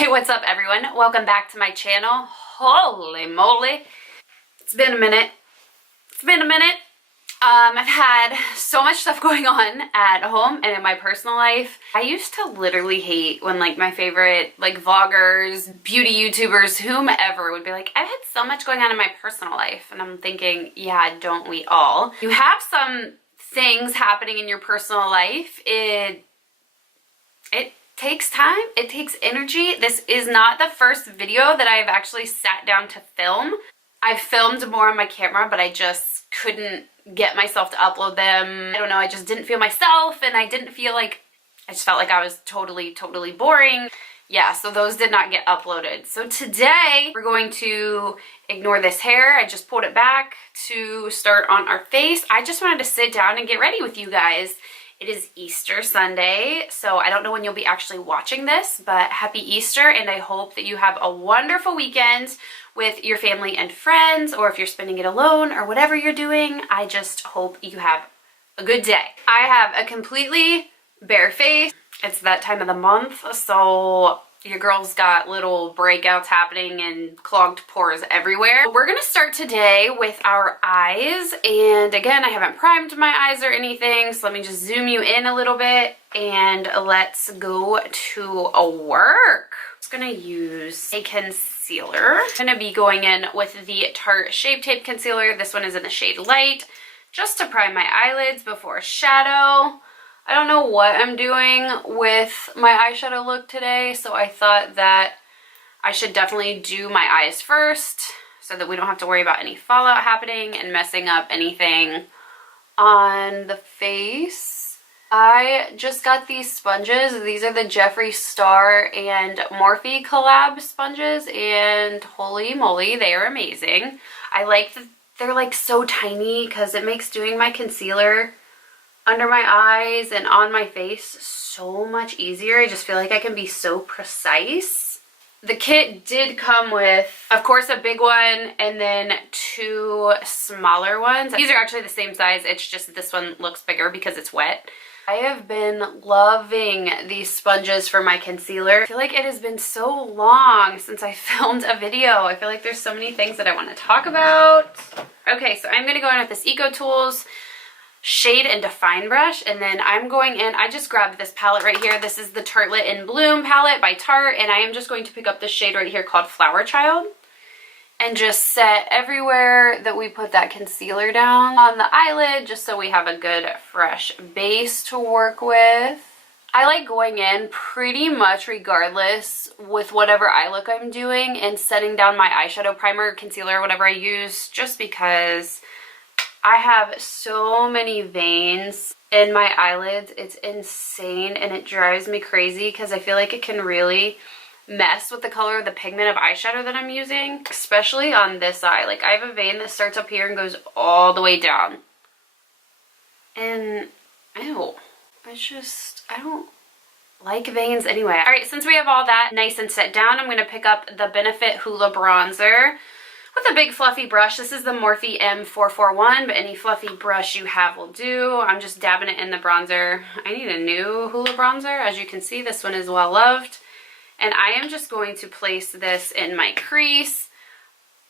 Hey, what's up everyone? Welcome back to my channel. Holy moly. It's been a minute. I've had so much stuff going on at home and in my personal life. I used to literally hate when like my favorite like vloggers, beauty YouTubers, whomever would be like, I've had so much going on in my personal life. And I'm thinking, yeah, don't we all? You have some things happening in your personal life. It takes time, it takes energy. This is not the first video that I've actually sat down to film. I filmed more on my camera, but I just couldn't get myself to upload them. I don't know, I just didn't feel myself, and I just felt like I was totally boring. Yeah, so those did not get uploaded. So today we're going to ignore this hair. I just pulled it back to start on our face. I just wanted to sit down and get ready with you guys. It is Easter Sunday, so I don't know when you'll be actually watching this, but happy Easter, and I hope that you have a wonderful weekend with your family and friends, or if you're spending it alone or whatever you're doing, I just hope you have a good day. I have a completely bare face. It's that time of the month, so your girl's got little breakouts happening and clogged pores everywhere. We're gonna start today with our eyes, and again, I haven't primed my eyes or anything, so let me just zoom you in a little bit and let's go to work. I'm just gonna use a concealer. I'm gonna be going in with the Tarte Shape Tape Concealer. This one is in the shade Light, just to prime my eyelids before shadow. I don't know what I'm doing with my eyeshadow look today, so I thought that I should definitely do my eyes first so that we don't have to worry about any fallout happening and messing up anything on the face. I just got these sponges. These are the Jeffree Star and Morphe collab sponges, and holy moly, they are amazing. I like that they're like so tiny because it makes doing my concealer under my eyes and on my face so much easier. I just feel like I can be so precise. The kit did come with, of course, a big one and then two smaller ones. These are actually the same size, it's just this one looks bigger because it's wet. I have been loving these sponges for my concealer. I feel like it has been so long since I filmed a video. I feel like there's so many things that I want to talk about. Okay, so I'm gonna go in with this Eco Tools Shade and Define brush, and then I'm going in, I just grabbed this palette right here. This is the Tartelette in Bloom palette by Tarte, and I am just going to pick up this shade right here called Flower Child and just set everywhere that we put that concealer down on the eyelid, just so we have a good fresh base to work with. I like going in pretty much regardless with whatever eye look I'm doing and setting down my eyeshadow primer, concealer, whatever I use, just because I have so many veins in my eyelids. It's insane, and it drives me crazy because I feel like it can really mess with the color of the pigment of eyeshadow that I'm using, especially on this eye. Like, I have a vein that starts up here and goes all the way down. And, ew, I don't like veins anyway. All right, since we have all that nice and set down, I'm going to pick up the Benefit Hoola bronzer with a big fluffy brush. This is the Morphe M441, but any fluffy brush you have will do. I'm just dabbing it in the bronzer. I need a new Hoola bronzer. As you can see, this one is well loved. And I am just going to place this in my crease.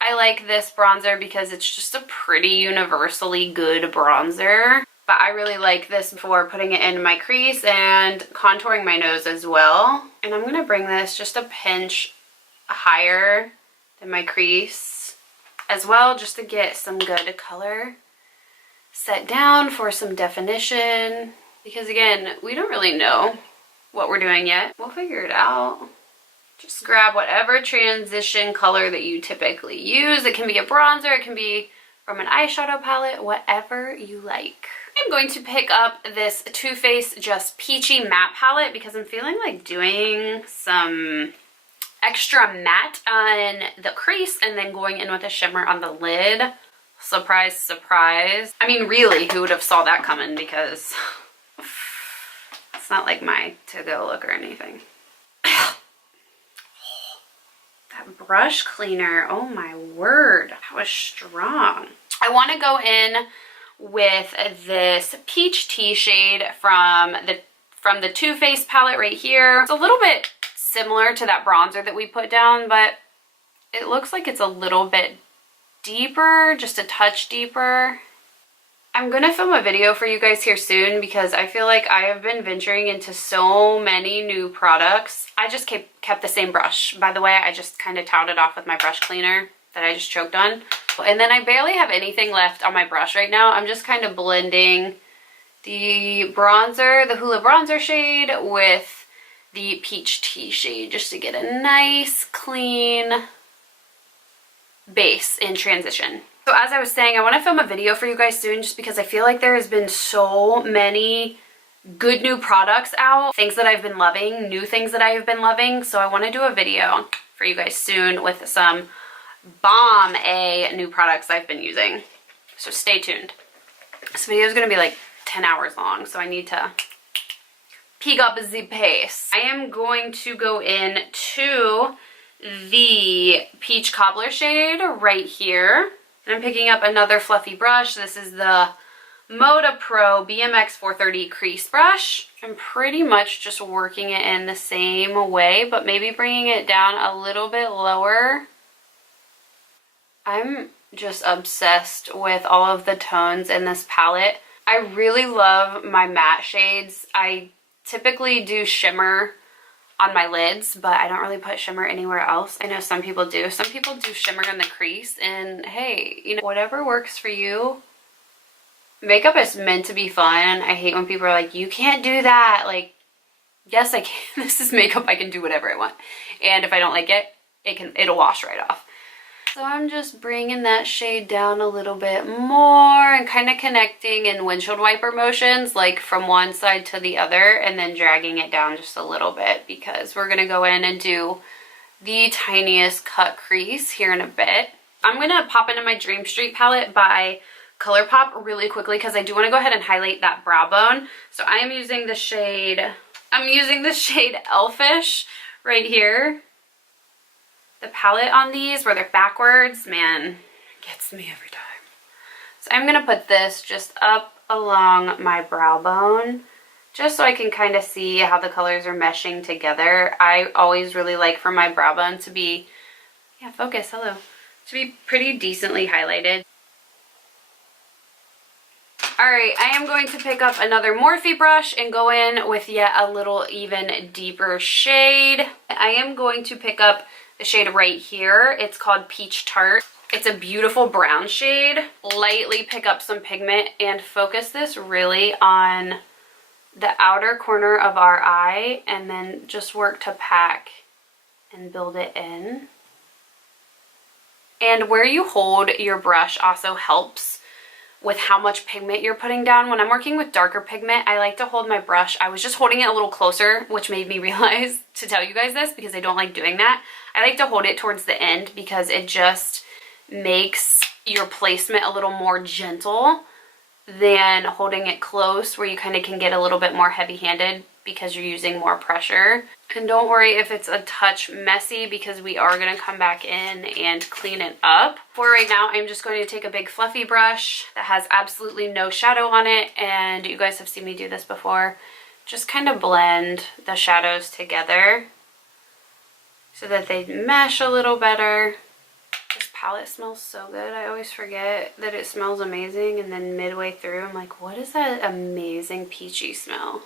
I like this bronzer because it's just a pretty universally good bronzer. But I really like this for putting it in my crease and contouring my nose as well. And I'm going to bring this just a pinch higher than my crease as well, just to get some good color set down for some definition, because again, we don't really know what we're doing yet. We'll figure it out. Just grab whatever transition color that you typically use. It can be a bronzer, it can be from an eyeshadow palette, whatever you like. I'm going to pick up this Too Faced Just Peachy matte palette because I'm feeling like doing some extra matte on the crease and then going in with a shimmer on the lid. Surprise, surprise. I mean, really, who would have saw that coming, because it's not like my to-go look or anything. That brush cleaner, oh my word, that was strong. I want to go in with this Peach Tea shade from the Too Faced palette right here. It's a little bit similar to that bronzer that we put down, but it looks like it's a little bit deeper, just a touch deeper. I'm gonna film a video for you guys here soon because I feel like I have been venturing into so many new products. I just kept the same brush. By the way, I just kind of towed it off with my brush cleaner that I just choked on. And then I barely have anything left on my brush right now. I'm just kind of blending the bronzer, the Hoola bronzer shade with the peach tea shade just to get a nice clean base in transition. So as I was saying, I want to film a video for you guys soon just because I feel like there has been so many good new products out, things that I've been loving, new things that I have been loving. So I want to do a video for you guys soon with some bomb new products I've been using. So stay tuned. This video is going to be like 10 hours long, so I need to pick up the pace. I am going to go into the peach cobbler shade right here. And I'm picking up another fluffy brush. This is the Moda Pro BMX 430 crease brush. I'm pretty much just working it in the same way, but maybe bringing it down a little bit lower. I'm just obsessed with all of the tones in this palette. I really love my matte shades. I typically do shimmer on my lids, but I don't really put shimmer anywhere else. I know some people do. Some people do shimmer in the crease, and hey, you know, whatever works for you. Makeup is meant to be fun. I hate when people are like, you can't do that. Like, yes, I can. This is makeup. I can do whatever I want. And if I don't like it, it'll wash right off. So I'm just bringing that shade down a little bit more and kind of connecting in windshield wiper motions, like from one side to the other, and then dragging it down just a little bit because we're going to go in and do the tiniest cut crease here in a bit. I'm going to pop into my Dream Street palette by ColourPop really quickly because I do want to go ahead and highlight that brow bone. So I am using the shade, Elfish right here. The palette on these, where they're backwards, man, gets me every time. So I'm going to put this just up along my brow bone, just so I can kind of see how the colors are meshing together. I always really like for my brow bone to be, focus, hello, to be pretty decently highlighted. Alright, I am going to pick up another Morphe brush and go in with yet a little even deeper shade. I am going to pick up the shade right here. It's called Peach Tarte. It's a beautiful brown shade. Lightly pick up some pigment and focus this really on the outer corner of our eye, and then just work to pack and build it in. And where you hold your brush also helps with how much pigment you're putting down. When I'm working with darker pigment, I like to hold my brush. I was just holding it a little closer, which made me realize to tell you guys this because I don't like doing that. I like to hold it towards the end because it just makes your placement a little more gentle than holding it close, where you kind of can get a little bit more heavy-handed because you're using more pressure. And don't worry if it's a touch messy because we are going to come back in and clean it up. For right now, I'm just going to take a big fluffy brush that has absolutely no shadow on it, and you guys have seen me do this before. Just kind of blend the shadows together so that they mesh a little better. This palette smells so good. I always forget that it smells amazing, and then midway through I'm like, what is that amazing peachy smell?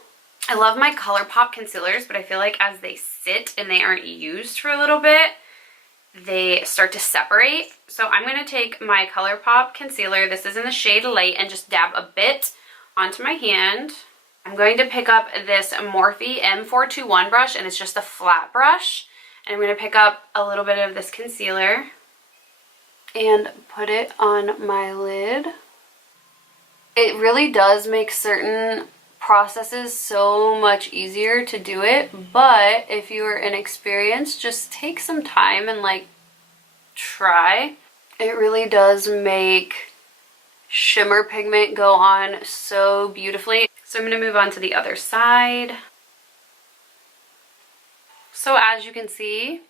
I love my ColourPop concealers, but I feel like as they sit and they aren't used for a little bit, they start to separate. So I'm going to take my ColourPop concealer, this is in the shade Light, and just dab a bit onto my hand. I'm going to pick up this Morphe M421 brush, and it's just a flat brush. And I'm going to pick up a little bit of this concealer and put it on my lid. It really does make certain processes so much easier to do it, but if you are inexperienced, just take some time and like try. It really does make shimmer pigment go on so beautifully. So I'm going to move on to the other side. So as you can see,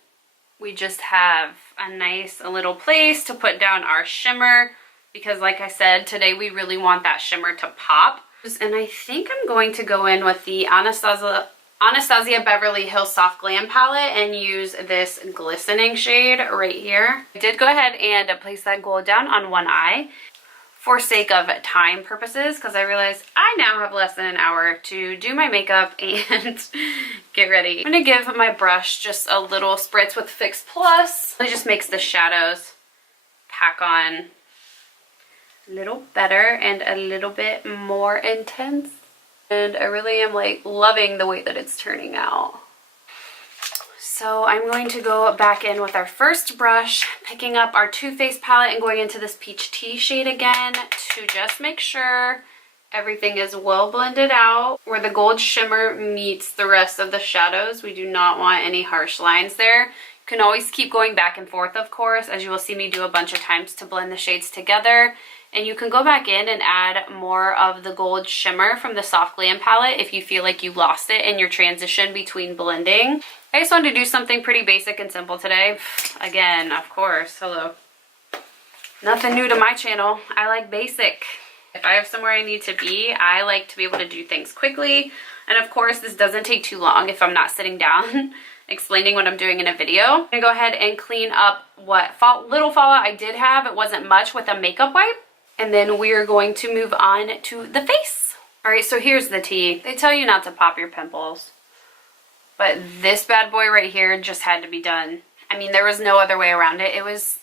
we just have a nice little place to put down our shimmer because, like I said, today we really want that shimmer to pop. And I think I'm going to go in with the Anastasia Anastasia Beverly Hills Soft Glam palette and use this glistening shade right here. I did go ahead and place that gold down on one eye for sake of time purposes, because I realized I now have less than an hour to do my makeup and get ready. I'm gonna give my brush just a little spritz with Fix Plus. It just makes the shadows pack on a little better and a little bit more intense. And I really am like loving the way that it's turning out. So I'm going to go back in with our first brush, picking up our Too Faced palette and going into this Peach Tea shade again to just make sure everything is well blended out. Where the gold shimmer meets the rest of the shadows, we do not want any harsh lines there. You can always keep going back and forth, of course, as you will see me do a bunch of times to blend the shades together. And you can go back in and add more of the gold shimmer from the Soft Glam palette if you feel like you lost it in your transition between blending. I just wanted to do something pretty basic and simple today. Again, of course, hello. Nothing new to my channel. I like basic. If I have somewhere I need to be, I like to be able to do things quickly. And of course, this doesn't take too long if I'm not sitting down explaining what I'm doing in a video. I'm gonna go ahead and clean up what little fallout I did have. It wasn't much, with a makeup wipe. And then we're going to move on to the face. All right, so here's the tea. They tell you not to pop your pimples, but this bad boy right here just had to be done. I mean, there was no other way around it. It was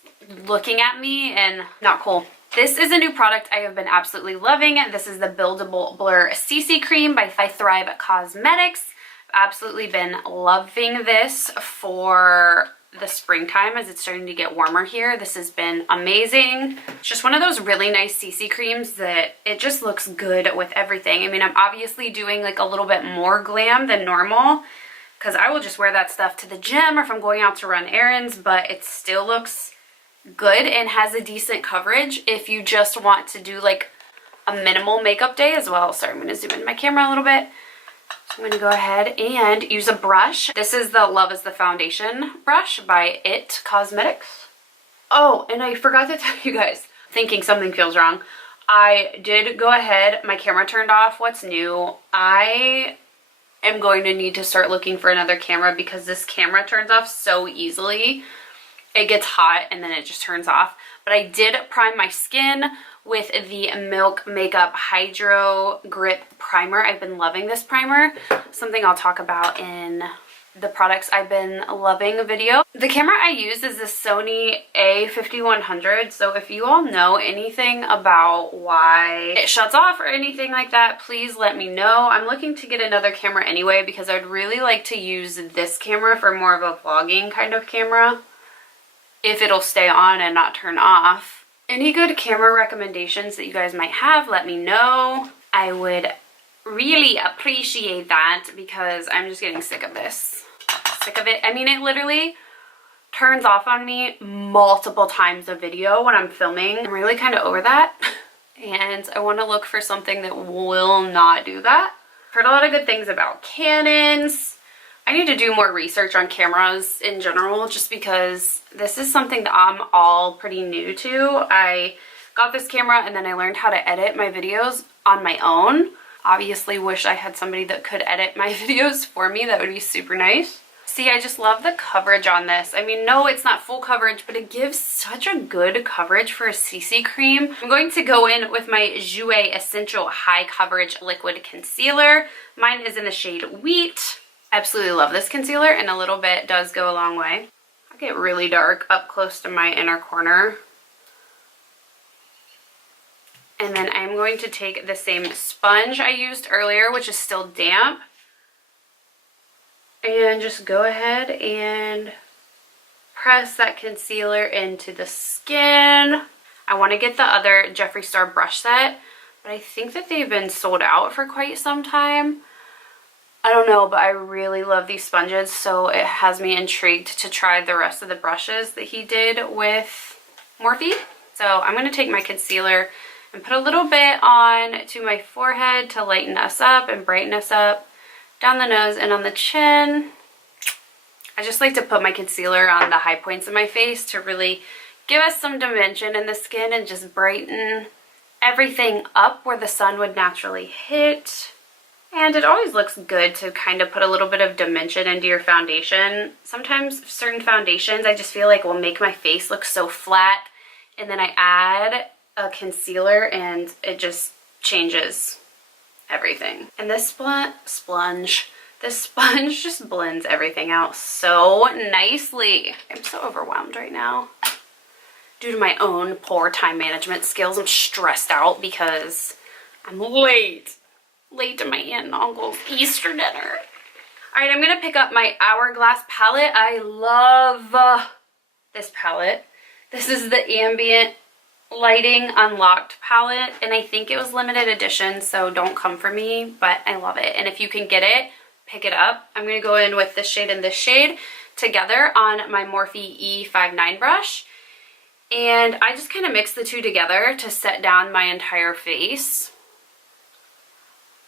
looking at me and not cool. This is a new product I have been absolutely loving. This is the Buildable Blur CC Cream by Thrive Causemetics. I've absolutely been loving this for the springtime as it's starting to get warmer here. This has been amazing. It's just one of those really nice CC creams that it just looks good with everything. I mean, I'm obviously doing like a little bit more glam than normal because I will just wear that stuff to the gym or if I'm going out to run errands, but it still looks good and has a decent coverage if you just want to do like a minimal makeup day as well. Sorry, I'm going to zoom in my camera a little bit. So I'm going to go ahead and use a brush. This is the Love is the Foundation brush by It Cosmetics. Oh, and I forgot to tell you guys, thinking something feels wrong. I did go ahead, my camera turned off. What's new? I am going to need to start looking for another camera because this camera turns off so easily. It gets hot and then it just turns off. But I did prime my skin with the Milk Makeup Hydro Grip Primer. I've been loving this primer. Something I'll talk about in the products I've been loving video. The camera I use is the Sony A5100. So if you all know anything about why it shuts off or anything like that, please let me know. I'm looking to get another camera anyway because I'd really like to use this camera for more of a vlogging kind of camera, if it'll stay on and not turn off. Any good camera recommendations that you guys might have, let me know. I would really appreciate that because I'm just getting sick of this. Sick of it. I mean, it literally turns off on me multiple times a video when I'm filming. I'm really kind of over that. And I want to look for something that will not do that. Heard a lot of good things about Canons. I need to do more research on cameras in general just because this is something that I'm all pretty new to. I got this camera and then I learned how to edit my videos on my own. Obviously wish I had somebody that could edit my videos for me. That would be super nice. See, I just love the coverage on this. I mean, no, it's not full coverage, but it gives such a good coverage for a CC cream. I'm going to go in with my Jouer Essential High Coverage Liquid Concealer. Mine is in the shade Wheat. I absolutely love this concealer, and a little bit does go a long way. I'll get really dark up close to my inner corner. And then I'm going to take the same sponge I used earlier, which is still damp, and just go ahead and press that concealer into the skin. I want to get the other Jeffree Star brush set, but I think that they've been sold out for quite some time. I don't know, but I really love these sponges, so it has me intrigued to try the rest of the brushes that he did with Morphe. So I'm going to take my concealer and put a little bit on to my forehead to lighten us up and brighten us up, down the nose and on the chin. I just like to put my concealer on the high points of my face to really give us some dimension in the skin and just brighten everything up where the sun would naturally hit. And it always looks good to kind of put a little bit of dimension into your foundation. Sometimes certain foundations I just feel like will make my face look so flat, and then I add a concealer and it just changes everything. And this sponge just blends everything out so nicely. I'm so overwhelmed right now. Due to my own poor time management skills, I'm stressed out because I'm late to my aunt and uncle's Easter dinner. All right, I'm gonna pick up my Hourglass palette. I love this palette. This is the Ambient Lighting Unlocked palette, and I think it was limited edition, so don't come for me, but I love it. And if you can get it, pick it up. I'm gonna go in with this shade and this shade together on my Morphe E59 brush. And I just kind of mix the two together to set down my entire face.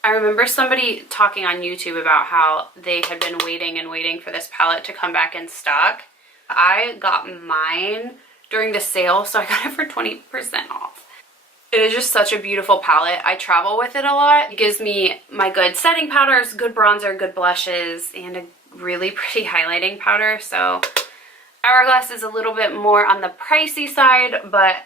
I remember somebody talking on YouTube about how they had been waiting and waiting for this palette to come back in stock. I got mine during the sale, so I got it for 20% off. It is just such a beautiful palette. I travel with it a lot. It gives me my good setting powders, good bronzer, good blushes, and a really pretty highlighting powder. So Hourglass is a little bit more on the pricey side, but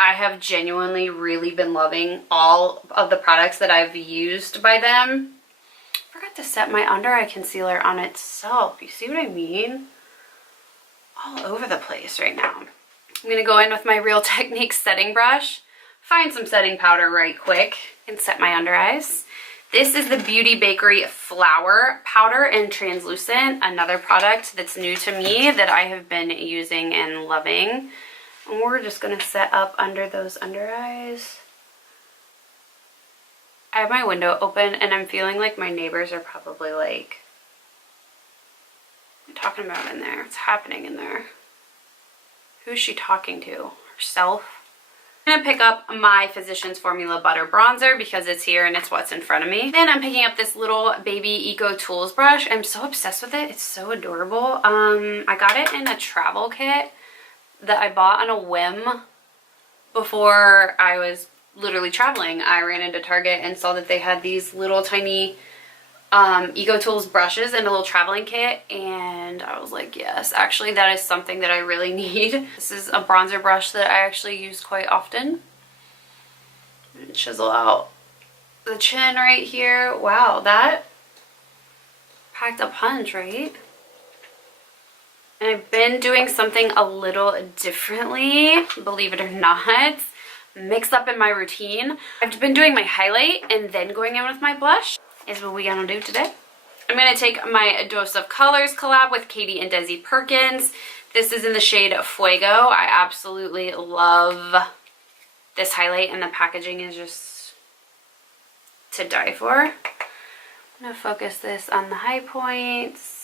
I have genuinely really been loving all of the products that I've used by them. I forgot to set my under eye concealer on itself. You see what I mean? All over the place right now. I'm gonna go in with my Real Techniques setting brush, find some setting powder right quick, and set my under eyes. This is the Beauty Bakerie Flour Powder in Translucent, another product that's new to me that I have been using and loving. And we're just gonna set up under those under eyes. I have my window open and I'm feeling like my neighbors are probably like, what are you talking about in there? What's happening in there? Who's she talking to? Herself? I'm gonna pick up my Physicians Formula Butter Bronzer because it's here and it's what's in front of me. Then I'm picking up this little baby Eco Tools brush. I'm so obsessed with it. It's so adorable. I got it in a travel kit that I bought on a whim before I was literally traveling. I ran into Target and saw that they had these little tiny Eco Tools brushes in a little traveling kit, and I was like, yes, actually that is something that I really need. This is a bronzer brush that I actually use quite often. And chisel out the chin right here. Wow, that packed a punch, right? And I've been doing something a little differently, believe it or not, mixed up in my routine. I've been doing my highlight and then going in with my blush is what we're gonna do today. I'm gonna take my Dose of Colors collab with Katy and Desi Perkins. This is in the shade Fuego. I absolutely love this highlight and the packaging is just to die for. I'm gonna focus this on the high points.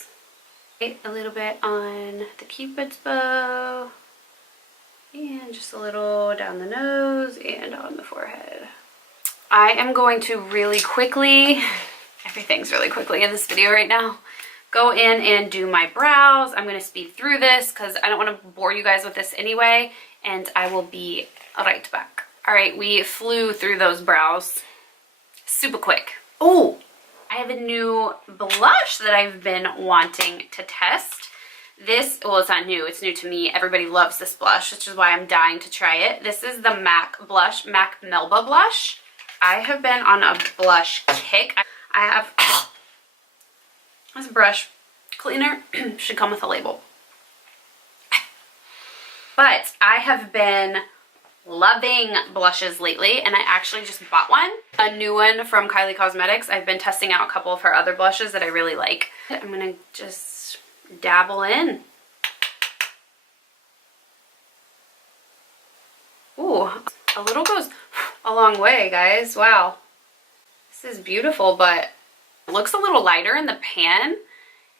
A little bit on the Cupid's bow, and just a little down the nose and on the forehead. I am going to really quickly, everything's really quickly in this video right now, go in and do my brows. I'm going to speed through this because I don't want to bore you guys with this anyway, and I will be right back. All right, we flew through those brows super quick. Oh! I have a new blush that I've been wanting to test. This, well, it's not new, it's new to me. Everybody loves this blush, which is why I'm dying to try it. This is the MAC blush, MAC Melba blush. I have been on a blush kick. I have this brush cleaner, should come with a label. But I have been loving blushes lately, and I actually just bought one, a new one from Kylie Cosmetics. I've been testing out a couple of her other blushes that I really like. I'm gonna just dabble in. Ooh, a little goes a long way, guys. Wow, this is beautiful, but it looks a little lighter in the pan,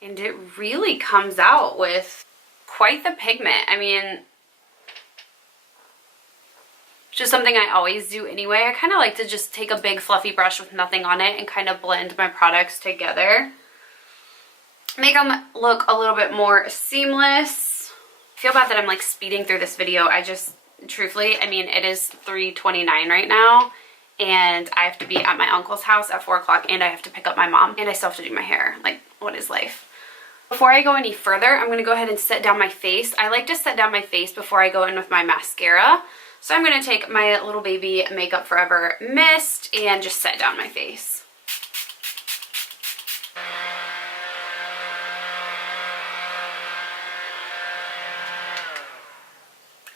and it really comes out with quite the pigment. I mean, just something I always do anyway. I kind of like to just take a big fluffy brush with nothing on it and kind of blend my products together. Make them look a little bit more seamless. I feel bad that I'm like speeding through this video. I just, truthfully, I mean, it is 3:29 right now and I have to be at my uncle's house at 4 o'clock, and I have to pick up my mom, and I still have to do my hair. Like, what is life? Before I go any further, I'm going to go ahead and set down my face. I like to set down my face before I go in with my mascara. So I'm going to take my Little Baby Makeup Forever Mist and just set down my face.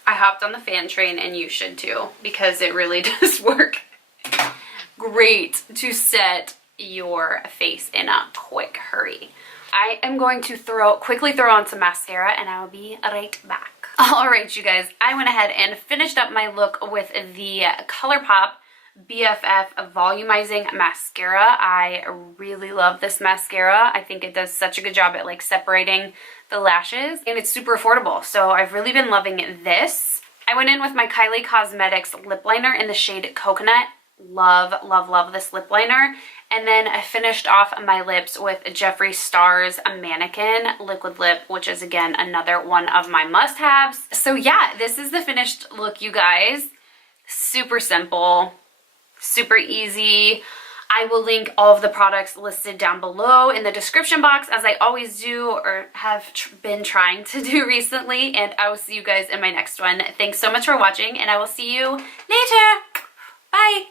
I hopped on the fan train, and you should too, because it really does work great to set your face in a quick hurry. I am going to quickly throw on some mascara, and I will be right back. Alright, you guys, I went ahead and finished up my look with the ColourPop BFF Volumizing Mascara. I really love this mascara. I think it does such a good job at like separating the lashes, and it's super affordable. So I've really been loving this. I went in with my Kylie Cosmetics lip liner in the shade Coconut. Love, love, love this lip liner. And then I finished off my lips with Jeffree Star's Mannequin Liquid Lip, which is again another one of my must-haves. So yeah, this is the finished look, you guys. Super simple, super easy. I will link all of the products listed down below in the description box, as I always do, or have been trying to do recently, and I will see you guys in my next one. Thanks so much for watching, and I will see you later. Bye!